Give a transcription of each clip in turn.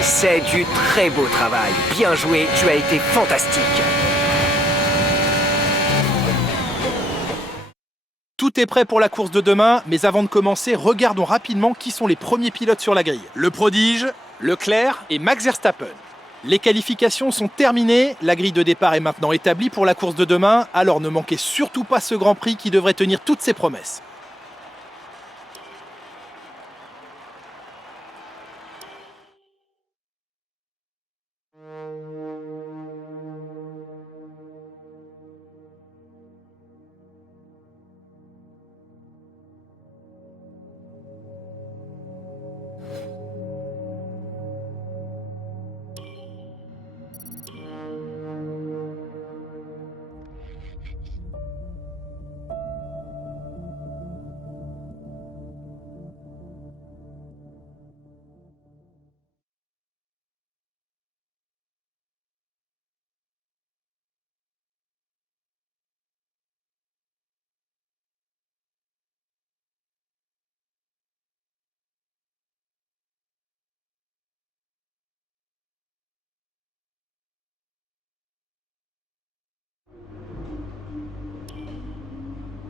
C'est du très beau travail. Bien joué, tu as été fantastique. Tout est prêt pour la course de demain, mais avant de commencer, regardons rapidement qui sont les premiers pilotes sur la grille. Le prodige, Leclerc et Max Verstappen. Les qualifications sont terminées, la grille de départ est maintenant établie pour la course de demain, alors ne manquez surtout pas ce Grand Prix qui devrait tenir toutes ses promesses.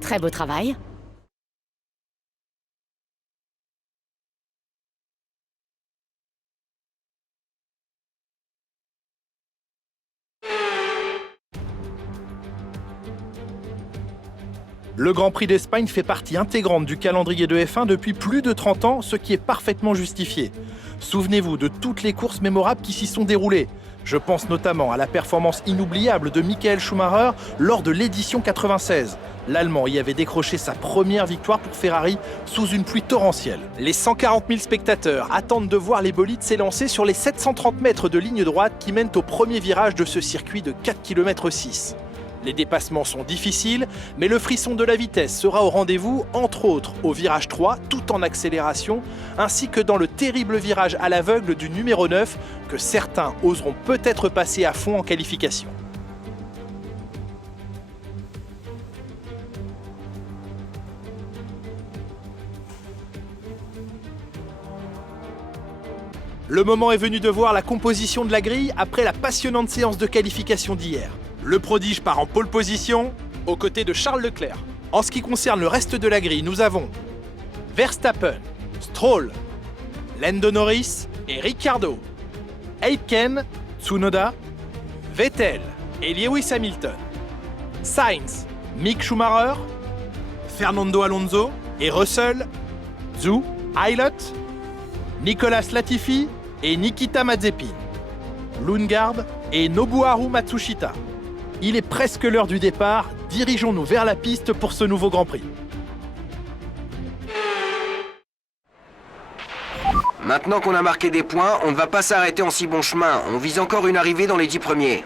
Très beau travail. Le Grand Prix d'Espagne fait partie intégrante du calendrier de F1 depuis plus de 30 ans, ce qui est parfaitement justifié. Souvenez-vous de toutes les courses mémorables qui s'y sont déroulées. Je pense notamment à la performance inoubliable de Michael Schumacher lors de l'édition 96. L'Allemand y avait décroché sa première victoire pour Ferrari sous une pluie torrentielle. Les 140 000 spectateurs attendent de voir les bolides s'élancer sur les 730 mètres de ligne droite qui mènent au premier virage de ce circuit de 4,6 km. Les dépassements sont difficiles, mais le frisson de la vitesse sera au rendez-vous, entre autres au virage 3, tout en accélération, ainsi que dans le terrible virage à l'aveugle du numéro 9, que certains oseront peut-être passer à fond en qualification. Le moment est venu de voir la composition de la grille après la passionnante séance de qualification d'hier. Le prodige part en pole position, aux côtés de Charles Leclerc. En ce qui concerne le reste de la grille, nous avons Verstappen, Stroll, Lando Norris et Ricciardo, Aitken, Tsunoda, Vettel et Lewis Hamilton, Sainz, Mick Schumacher, Fernando Alonso et Russell, Zhou, Aylot, Nicolas Latifi et Nikita Mazepin, Lundgaard et Nobuharu Matsushita. Il est presque l'heure du départ, dirigeons-nous vers la piste pour ce nouveau Grand Prix. Maintenant qu'on a marqué des points, on ne va pas s'arrêter en si bon chemin. On vise encore une arrivée dans les 10 premiers.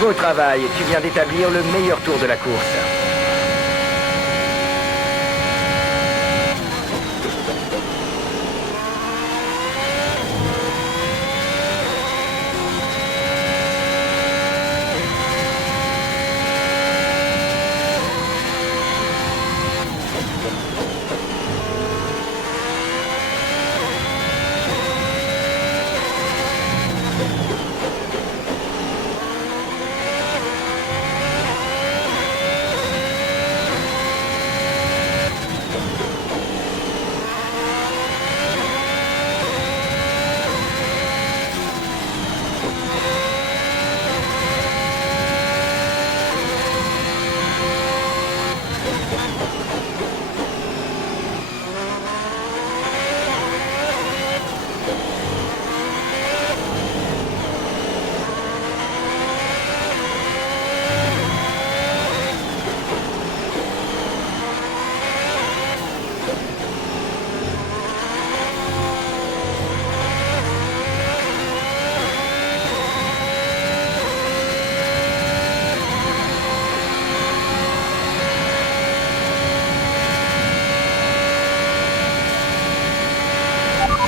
Beau travail, tu viens d'établir le meilleur tour de la course.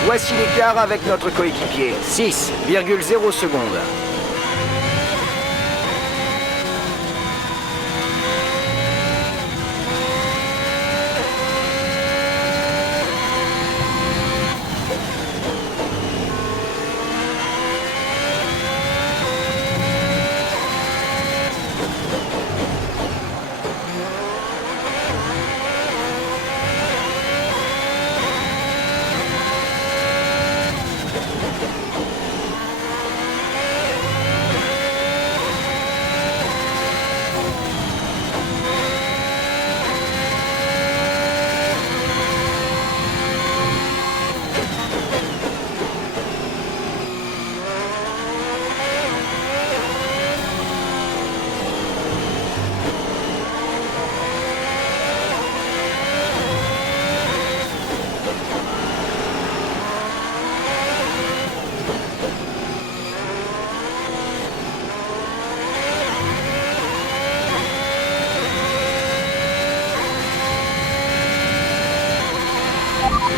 Voici l'écart avec notre coéquipier, 6,0 secondes.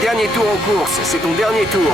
Dernier tour en course, c'est ton dernier tour.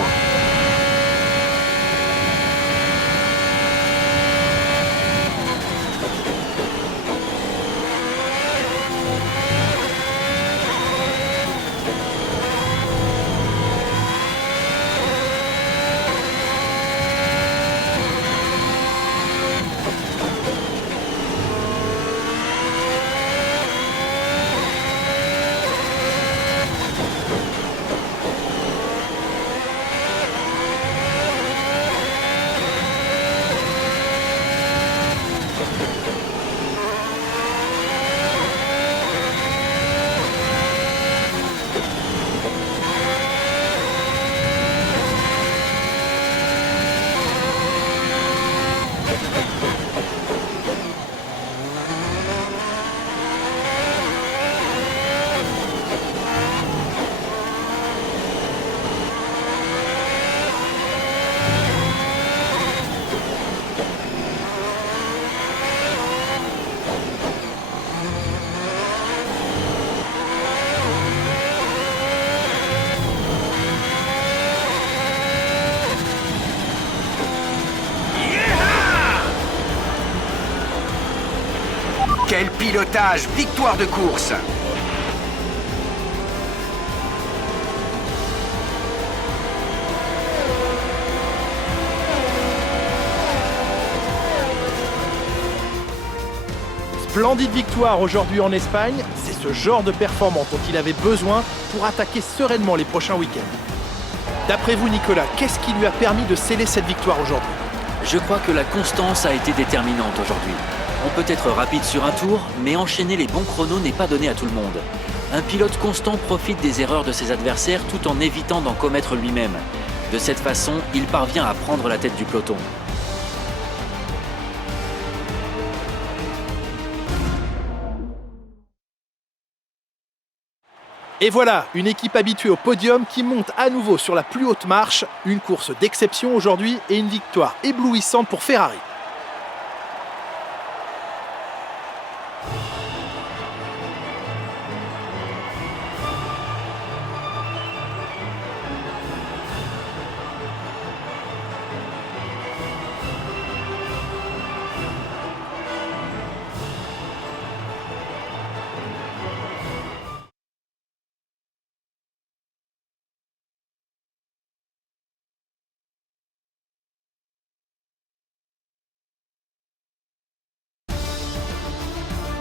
Quel pilotage! Victoire de course! Splendide victoire aujourd'hui en Espagne, c'est ce genre de performance dont il avait besoin pour attaquer sereinement les prochains week-ends. D'après vous Nicolas, qu'est-ce qui lui a permis de sceller cette victoire aujourd'hui? Je crois que la constance a été déterminante aujourd'hui. On peut être rapide sur un tour, mais enchaîner les bons chronos n'est pas donné à tout le monde. Un pilote constant profite des erreurs de ses adversaires tout en évitant d'en commettre lui-même. De cette façon, il parvient à prendre la tête du peloton. Et voilà, une équipe habituée au podium qui monte à nouveau sur la plus haute marche. Une course d'exception aujourd'hui et une victoire éblouissante pour Ferrari.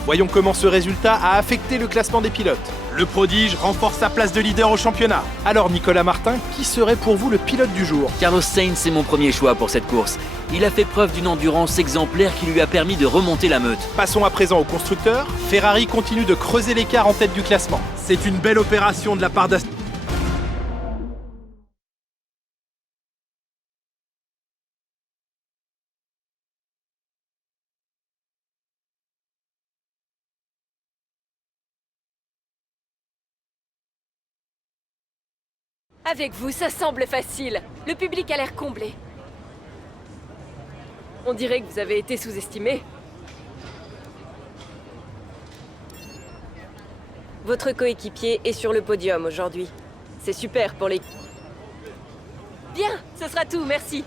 Voyons comment ce résultat a affecté le classement des pilotes. Le prodige renforce sa place de leader au championnat. Alors Nicolas Martin, qui serait pour vous le pilote du jour? Carlos Sainz est mon premier choix pour cette course. Il a fait preuve d'une endurance exemplaire qui lui a permis de remonter la meute. Passons à présent au constructeur. Ferrari continue de creuser l'écart en tête du classement. C'est une belle opération de la part d'Aston. Avec vous, ça semble facile. Le public a l'air comblé. On dirait que vous avez été sous-estimé. Votre coéquipier est sur le podium aujourd'hui. C'est super pour les... Bien, ce sera tout, merci.